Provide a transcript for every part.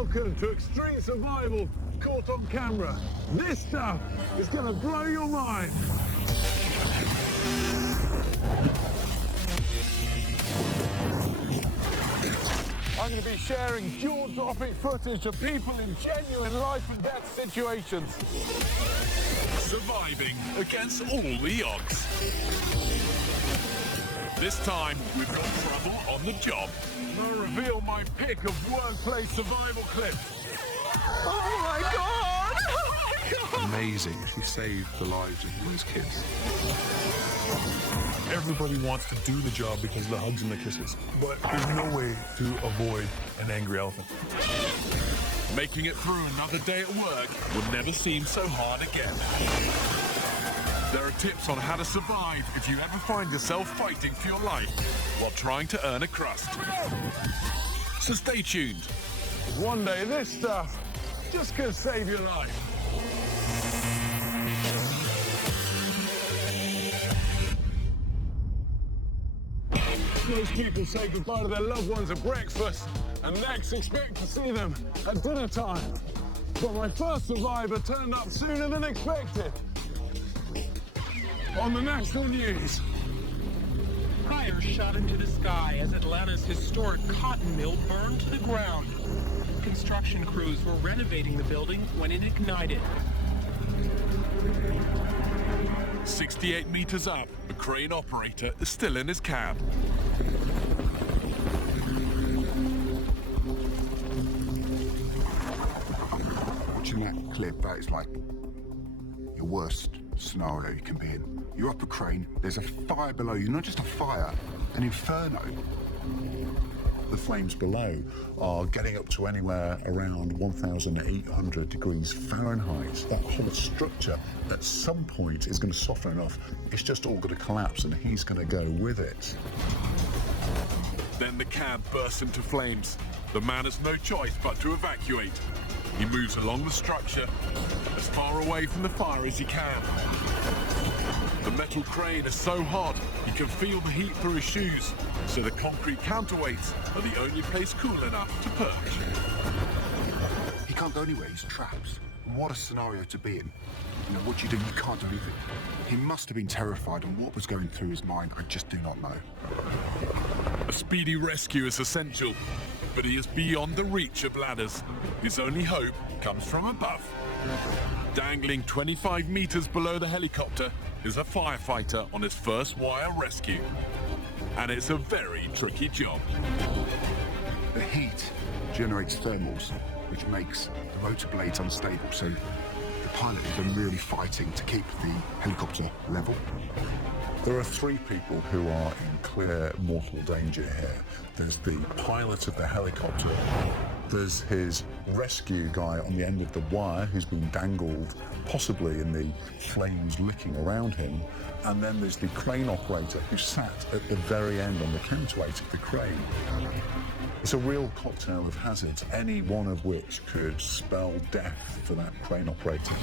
Welcome to extreme survival caught on camera. This stuff is going to blow your mind. I'm going to be sharing jaw-dropping footage of people in genuine life and death situations. Surviving against all the odds. This time, we've got trouble on the job. I'll reveal my pick of workplace survival clips. Oh my God! Oh my God! Amazing. She saved the lives of those kids. Everybody wants to do the job because of the hugs and the kisses, but there's no way to avoid an angry elephant. Making it through another day at work will never seem so hard again. There are tips on how to survive if you ever find yourself fighting for your life while trying to earn a crust. So stay tuned. One day this stuff just could save your life. Most people say goodbye to their loved ones at breakfast and next expect to see them at dinner time. But my first survivor turned up sooner than expected. On the national news. Fire shot into the sky as Atlanta's historic cotton mill burned to the ground. Construction crews were renovating the building when it ignited. 68 meters up, the crane operator is still in his cab. Watching that clip, that is like your worst scenario you can be in. You're up a crane, there's a fire below you, not just a fire, an inferno. The flames below are getting up to anywhere around 1,800 degrees Fahrenheit. That whole structure at some point is going to soften enough. It's just all going to collapse and he's going to go with it. Then the cab bursts into flames. The man has no choice but to evacuate. He moves along the structure as far away from the fire as he can. The metal crane is so hot, he can feel the heat through his shoes, so the concrete counterweights are the only place cool enough to perch. He can't go anywhere, he's trapped. What a scenario to be in. You know, what do? You can't do anything. He must have been terrified, and what was going through his mind, I just do not know. A speedy rescue is essential, but he is beyond the reach of ladders. His only hope comes from above. Dangling 25 meters below the helicopter is a firefighter on his first wire rescue. And it's a very tricky job. The heat generates thermals, which makes the rotor blades unstable, so the pilot has been really fighting to keep the helicopter level. There are three people who are in clear mortal danger here. There's the pilot of the helicopter, there's his rescue guy on the end of the wire who's been dangled, possibly in the flames licking around him, and then there's the crane operator who sat at the very end on the counterweight of the crane. It's a real cocktail of hazards, any one of which could spell death for that crane operator.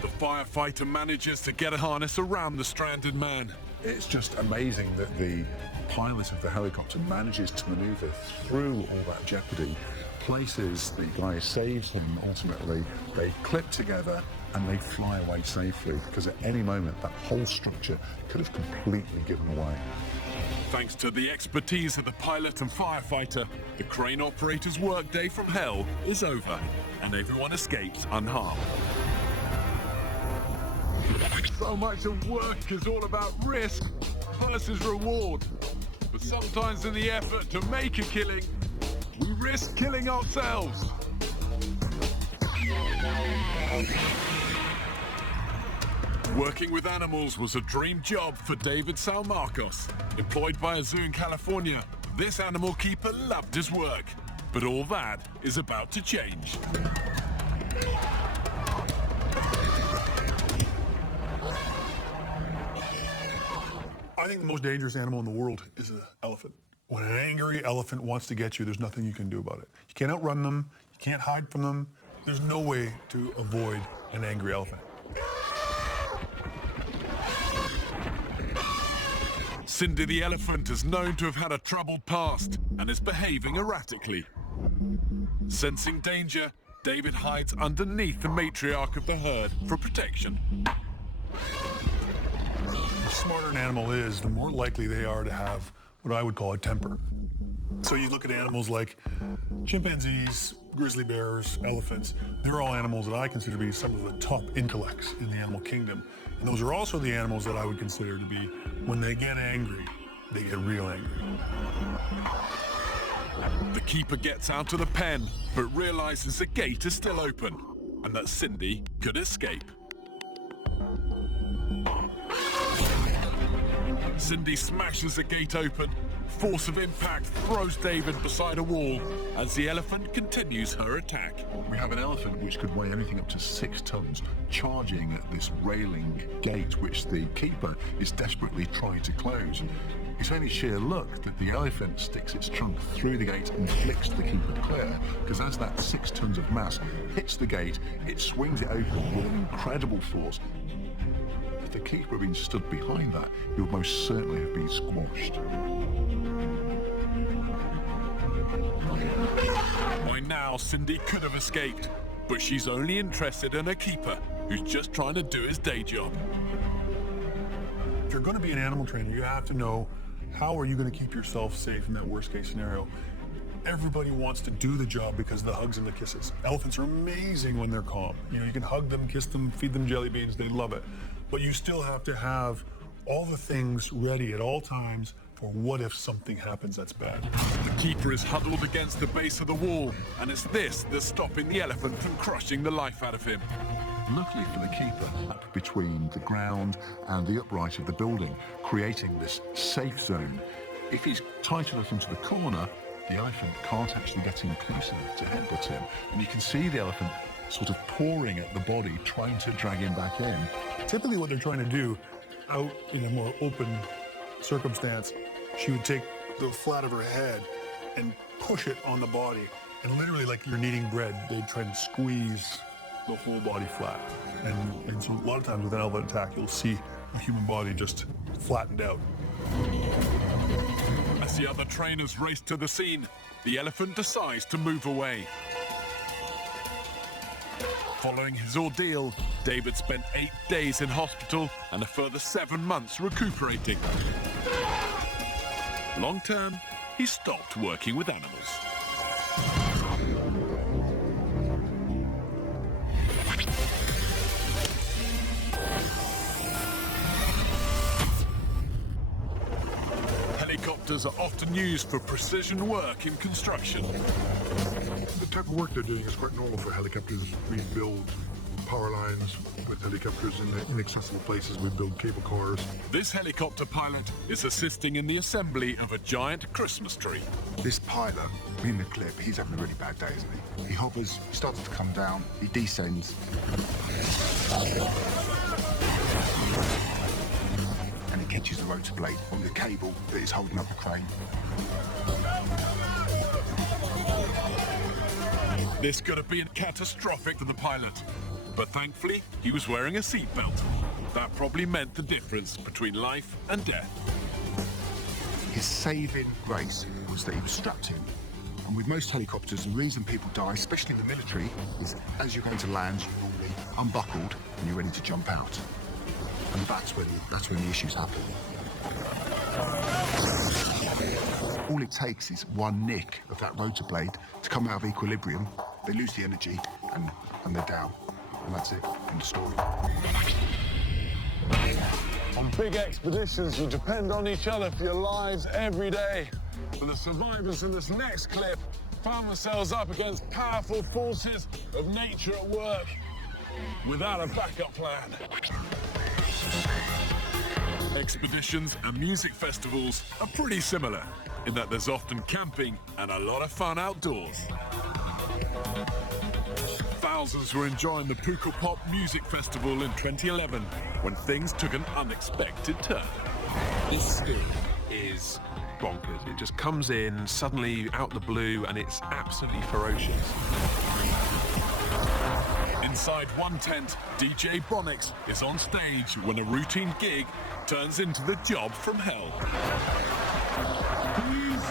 The firefighter manages to get a harness around the stranded man. It's just amazing that the pilot of the helicopter manages to maneuver through all that jeopardy, places the guy, saves him ultimately, they clip together and they fly away safely, because at any moment that whole structure could have completely given away. Thanks to the expertise of the pilot and firefighter, the crane operator's workday from hell is over, and everyone escapes unharmed. So much of work is all about risk versus reward. But sometimes in the effort to make a killing, we risk killing ourselves. Working with animals was a dream job for David Salmarcos. Employed by a zoo in California, this animal keeper loved his work. But all that is about to change. I think the most dangerous animal in the world is an elephant. When an angry elephant wants to get you, there's nothing you can do about it. You can't outrun them, you can't hide from them. There's no way to avoid an angry elephant. Cindy the elephant is known to have had a troubled past and is behaving erratically. Sensing danger, David hides underneath the matriarch of the herd for protection. The smarter an animal is, the more likely they are to have what I would call a temper. So you look at animals like chimpanzees, grizzly bears, elephants. They're all animals that I consider to be some of the top intellects in the animal kingdom. And those are also the animals that I would consider to be, when they get angry, they get real angry. The keeper gets out of the pen, but realizes the gate is still open and that Cindy could escape. Cindy smashes the gate open. Force of impact throws David beside a wall as the elephant continues her attack. We have an elephant which could weigh anything up to 6 tons charging at this railing gate which the keeper is desperately trying to close. It's only sheer luck that the elephant sticks its trunk through the gate and flicks the keeper clear, because as that 6 tons of mass hits the gate, it swings it open with an incredible force. If the keeper had been stood behind that, he would most certainly have been squashed. By now, Cindy could have escaped, but she's only interested in her keeper, who's just trying to do his day job. If you're going to be an animal trainer, you have to know, how are you going to keep yourself safe in that worst case scenario? Everybody wants to do the job because of the hugs and the kisses. Elephants are amazing when they're calm. You know, you can hug them, kiss them, feed them jelly beans, they love it. But you still have to have all the things ready at all times for what if something happens that's bad. The keeper is huddled against the base of the wall, and it's this that's stopping the elephant from crushing the life out of him. Luckily for the keeper, up between the ground and the upright of the building, creating this safe zone. If he's tight enough into the corner, the elephant can't actually get in closer to headbutt him. And you can see the elephant sort of pawing at the body, trying to drag him back in. Typically what they're trying to do out in a more open circumstance, she would take the flat of her head and push it on the body. And literally like you're kneading bread, they'd try and squeeze the whole body flat. And so a lot of times with an elephant attack, you'll see the human body just flattened out. As the other trainers race to the scene, the elephant decides to move away. Following his ordeal, David spent 8 days in hospital and a further 7 months recuperating. Long term, he stopped working with animals. Helicopters are often used for precision work in construction. The type of work they're doing is quite normal for helicopters. We build power lines with helicopters in inaccessible places. We build cable cars. This helicopter pilot is assisting in the assembly of a giant Christmas tree. This pilot, in the clip, he's having a really bad day, isn't he? He hovers, he starts to come down, he descends. And he catches the rotor blade on the cable that is holding up the crane. This could have been catastrophic to the pilot, but thankfully he was wearing a seatbelt. That probably meant the difference between life and death. His saving grace was that he was strapped in. And with most helicopters, the reason people die, especially in the military, is as you're going to land, you're normally unbuckled and you're ready to jump out. And that's when the issues happen. All it takes is one nick of that rotor blade to come out of equilibrium. They lose the energy and they're down. And that's it. End of story. On big expeditions, you depend on each other for your lives every day. But the survivors in this next clip found themselves up against powerful forces of nature at work without a backup plan. Expeditions and music festivals are pretty similar in that there's often camping and a lot of fun outdoors. Thousands were enjoying the Pukkelpop Music Festival in 2011 when things took an unexpected turn. This thing is bonkers. It just comes in suddenly out the blue and it's absolutely ferocious. Inside one tent, DJ Bonix is on stage when a routine gig turns into the job from hell. Please,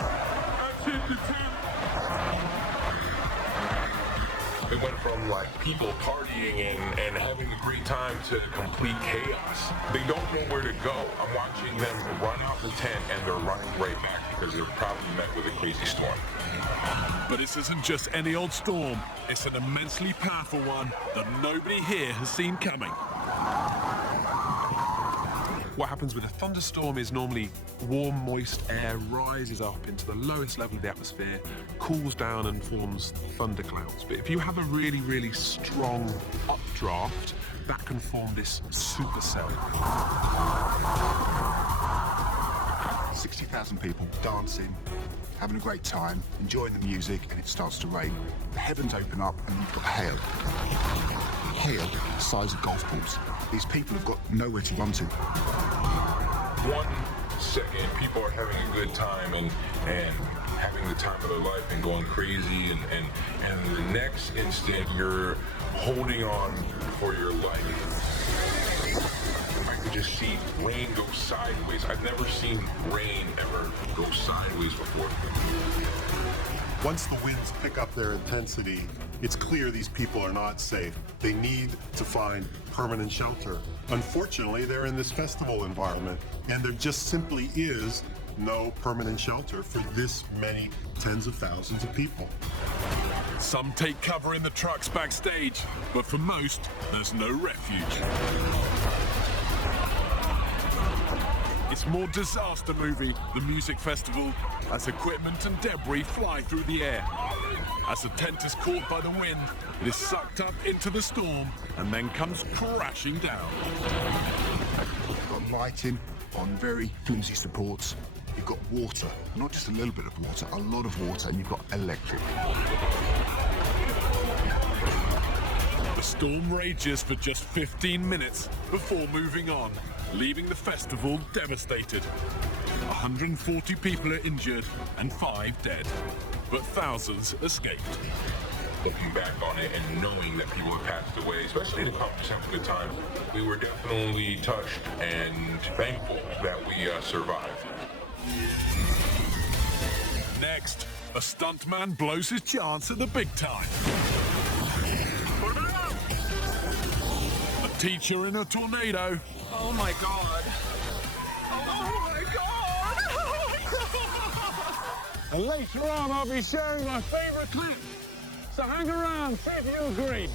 exit the tent. It went from like people partying and having a great time to complete chaos. They don't know where to go. I'm watching them run out the tent and they're running right back because they're probably met with a crazy storm. But this isn't just any old storm. It's an immensely powerful one that nobody here has seen coming. What happens with a thunderstorm is normally warm, moist air rises up into the lowest level of the atmosphere, cools down and forms thunderclouds. But if you have a really, really strong updraft, that can form this supercell. 60,000 people dancing, having a great time, enjoying the music, and it starts to rain. The heavens open up and you've got hail. Hail the size of golf balls. These people have got nowhere to run to. 1 second, people are having a good time and having the time of their life and going crazy, and the next instant, you're holding on for your life. I could just see rain go sideways. I've never seen rain ever go sideways before. Once the winds pick up their intensity, it's clear these people are not safe. They need to find permanent shelter. Unfortunately, they're in this festival environment, and there just simply is no permanent shelter for this many tens of thousands of people. Some take cover in the trucks backstage, but for most, there's no refuge. It's more disaster movie, the music festival, as equipment and debris fly through the air. As the tent is caught by the wind, it is sucked up into the storm and then comes crashing down. You've got lighting on very flimsy supports. You've got water, not just a little bit of water, a lot of water, and you've got electric. The storm rages for just 15 minutes before moving on, leaving the festival devastated. 140 people are injured and 5 dead, but thousands escaped. Looking back on it and knowing that people have passed away, especially the couples having a good time, we were definitely touched and thankful that we survived. Next, a stuntman blows his chance at the big time. A teacher in a tornado. Oh my god. Oh my god. And later on, I'll be sharing my favorite clip. So hang around, see if you agree.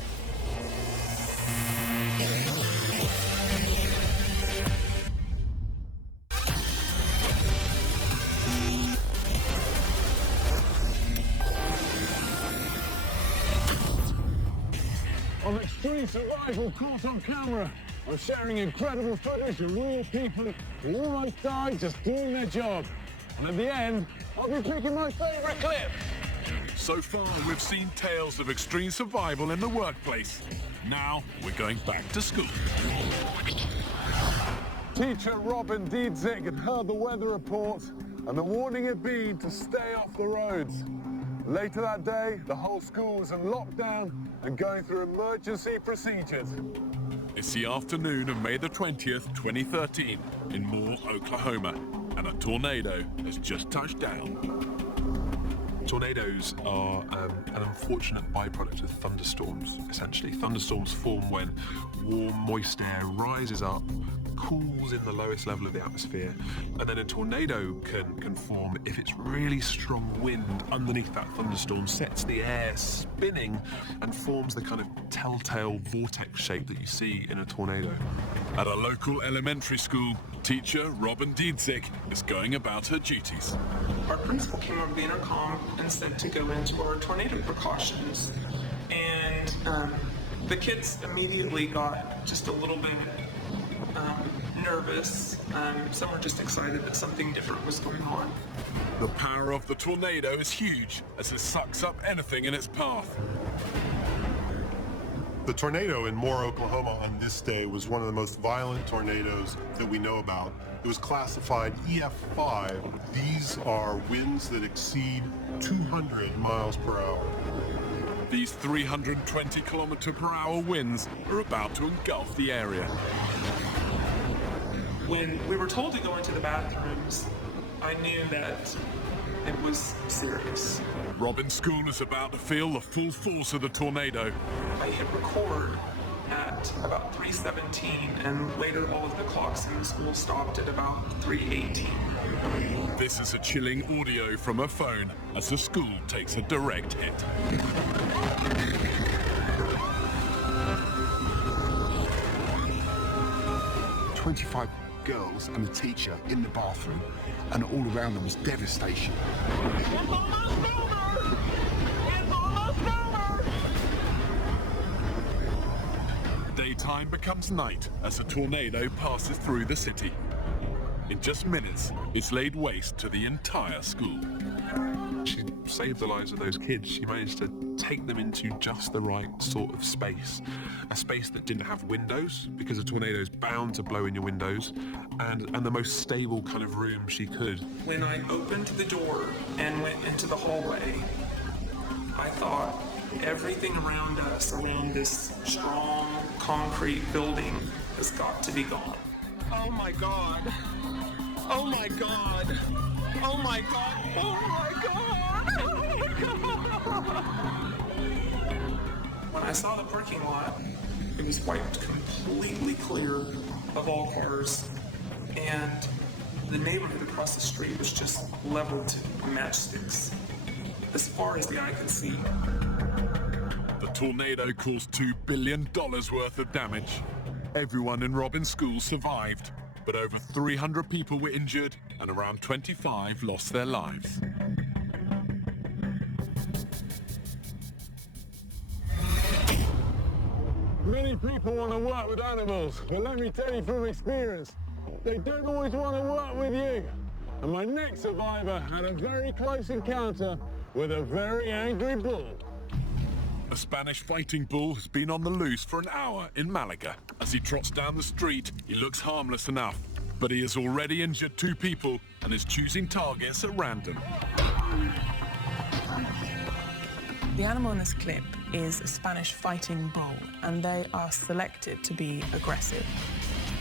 On Extreme Survival Caught on Camera, I'm sharing incredible footage of real people who almost died just doing their job. And at the end, I'll be picking my favorite clip. So far, we've seen tales of extreme survival in the workplace. Now, we're going back to school. Teacher Robin Diedzik had heard the weather report and the warning had been to stay off the roads. Later that day, the whole school was in lockdown and going through emergency procedures. It's the afternoon of May the 20th, 2013, in Moore, Oklahoma, and a tornado has just touched down. Tornadoes are an unfortunate byproduct of thunderstorms, essentially. Thunderstorms form when warm, moist air rises up, cools in the lowest level of the atmosphere, and then a tornado can form if it's really strong wind underneath that thunderstorm sets the air spinning and forms the kind of telltale vortex shape that you see in a tornado. At a local elementary school, teacher Robin Diedzik is going about her duties. Our principal came over the intercom and said to go into our tornado precautions. And the kids immediately got just a little bit nervous. Some were just excited that something different was going on. The power of the tornado is huge as it sucks up anything in its path. The tornado in Moore, Oklahoma on this day was one of the most violent tornadoes that we know about. It was classified EF5. These are winds that exceed 200 miles per hour. These 320 km/h winds are about to engulf the area. When we were told to go into the bathrooms, I knew that It was serious. Robin School is about to feel the full force of the tornado. I hit record at about 3:17, and later all of the clocks in the school stopped at about 3:18. This is a chilling audio from her phone as the school takes a direct hit. 25 girls and a teacher in the bathroom, and all around them was devastation. Daytime becomes night as a tornado passes through the city. In just minutes, it's laid waste to the entire school. She saved the lives of those kids. She managed to take them into just the right sort of space. A space that didn't have windows, because a tornado is bound to blow in your windows, and the most stable kind of room she could. When I opened the door and went into the hallway, I thought everything around us, around this strong concrete building, has got to be gone. Oh my God. Oh my God. Oh my God. Oh my God. Oh my God. When I saw the parking lot, it was wiped completely clear of all cars, and the neighborhood across the street was just leveled to matchsticks, as far as the eye could see. The tornado caused $2 billion worth of damage. Everyone in Robin's school survived, but over 300 people were injured and around 25 lost their lives. Many people want to work with animals, but let me tell you from experience, they don't always want to work with you. And my next survivor had a very close encounter with a very angry bull. A Spanish fighting bull has been on the loose for an hour in Malaga. As he trots down the street, he looks harmless enough, but he has already injured 2 people and is choosing targets at random. The animal in this clip is a Spanish fighting bull, and they are selected to be aggressive.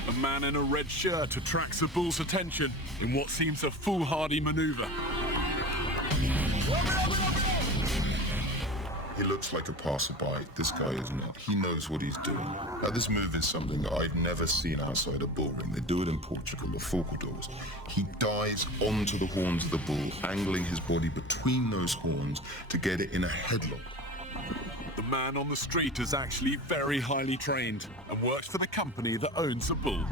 A man in a red shirt attracts the bull's attention in what seems a foolhardy maneuver. He looks like a passerby. This guy is not. He knows what he's doing. Now, this move is something I've never seen outside a bull ring. They do it in Portugal, the Falcadores. He dives onto the horns of the bull, angling his body between those horns to get it in a headlock. The man on the street is actually very highly trained and works for the company that owns the bull.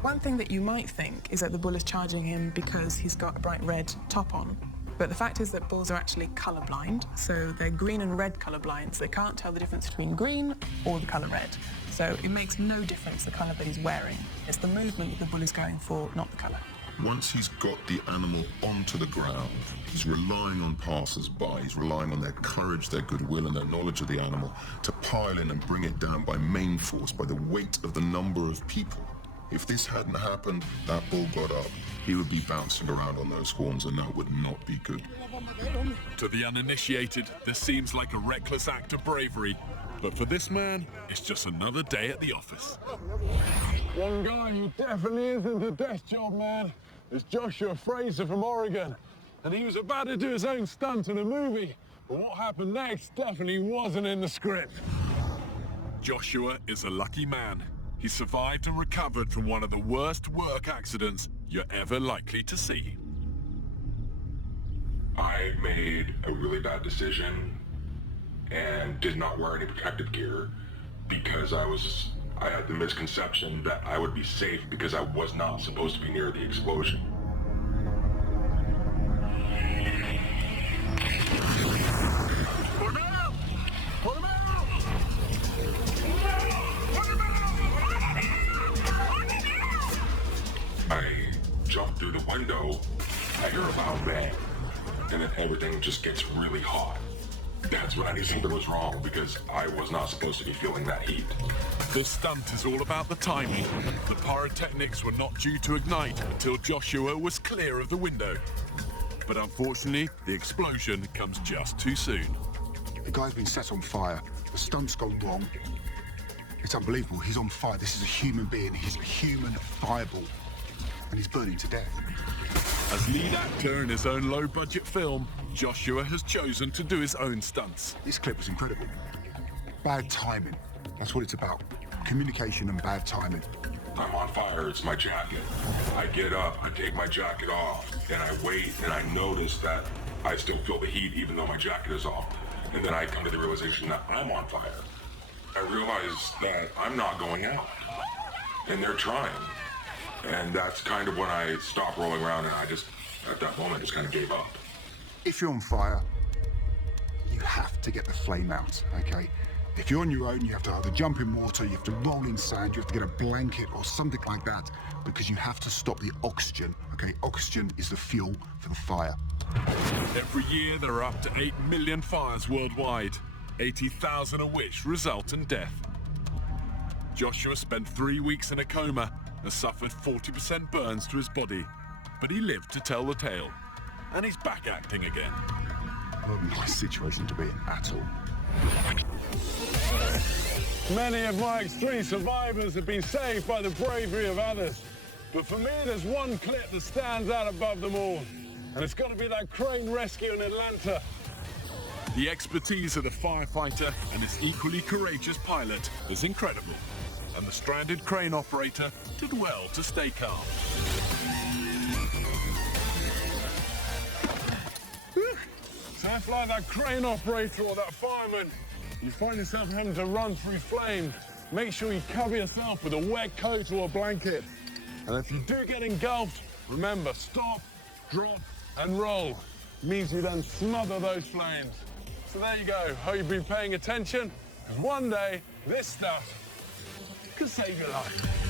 One thing that you might think is that the bull is charging him because he's got a bright red top on. But the fact is that bulls are actually colourblind, so they're green and red colourblind, so they can't tell the difference between green or the colour red. So it makes no difference the colour that he's wearing. It's the movement that the bull is going for, not the colour. Once he's got the animal onto the ground, he's relying on passers-by, he's relying on their courage, their goodwill, and their knowledge of the animal to pile in and bring it down by main force, by the weight of the number of people. If this hadn't happened, that bull got up, he would be bouncing around on those horns, and that would not be good. To the uninitiated, this seems like a reckless act of bravery. But for this man, it's just another day at the office. One guy who definitely isn't a desk job man is Joshua Fraser from Oregon. And he was about to do his own stunt in a movie, but what happened next definitely wasn't in the script. Joshua is a lucky man. He survived and recovered from one of the worst work accidents you're ever likely to see. I made a really bad decision and did not wear any protective gear because I had the misconception that I would be safe because I was not supposed to be near the explosion. I jump through the window, I hear a loud bang, and then everything just gets really hot. That's when I knew something was wrong because I was not supposed to be feeling that heat. This stunt is all about the timing. The pyrotechnics were not due to ignite until Joshua was clear of the window. But unfortunately, the explosion comes just too soon. The guy's been set on fire. The stunt's gone wrong. It's unbelievable. He's on fire. This is a human being. He's a human fireball. And he's burning to death. As lead actor in his own low-budget film, Joshua has chosen to do his own stunts. This clip was incredible. Bad timing. That's what it's about. Communication and bad timing. I'm on fire, it's my jacket. I get up, I take my jacket off, and I wait, and I notice that I still feel the heat even though my jacket is off. And then I come to the realization that I'm on fire. I realize that I'm not going out, and they're trying. And that's kind of when I stopped rolling around, and I just, at that moment, just kind of gave up. If you're on fire, you have to get the flame out, okay? If you're on your own, you have to either jump in water, you have to roll in sand, you have to get a blanket or something like that, because you have to stop the oxygen, okay? Oxygen is the fuel for the fire. Every year, there are up to 8 million fires worldwide, 80,000 of which result in death. Joshua spent 3 weeks in a coma and suffered 40% burns to his body, but he lived to tell the tale, and he's back acting again. Not a nice situation to be in at all. Many of my extreme survivors have been saved by the bravery of others. But for me, there's one clip that stands out above them all. And it's got to be that crane rescue in Atlanta. The expertise of the firefighter and his equally courageous pilot is incredible. And the stranded crane operator did well to stay calm. So if like that crane operator or that fireman, you find yourself having to run through flames, make sure you cover yourself with a wet coat or a blanket. And if you do get engulfed, remember, stop, drop, and roll. It means you then smother those flames. So there you go. Hope you've been paying attention, because one day, this stuff could save your life.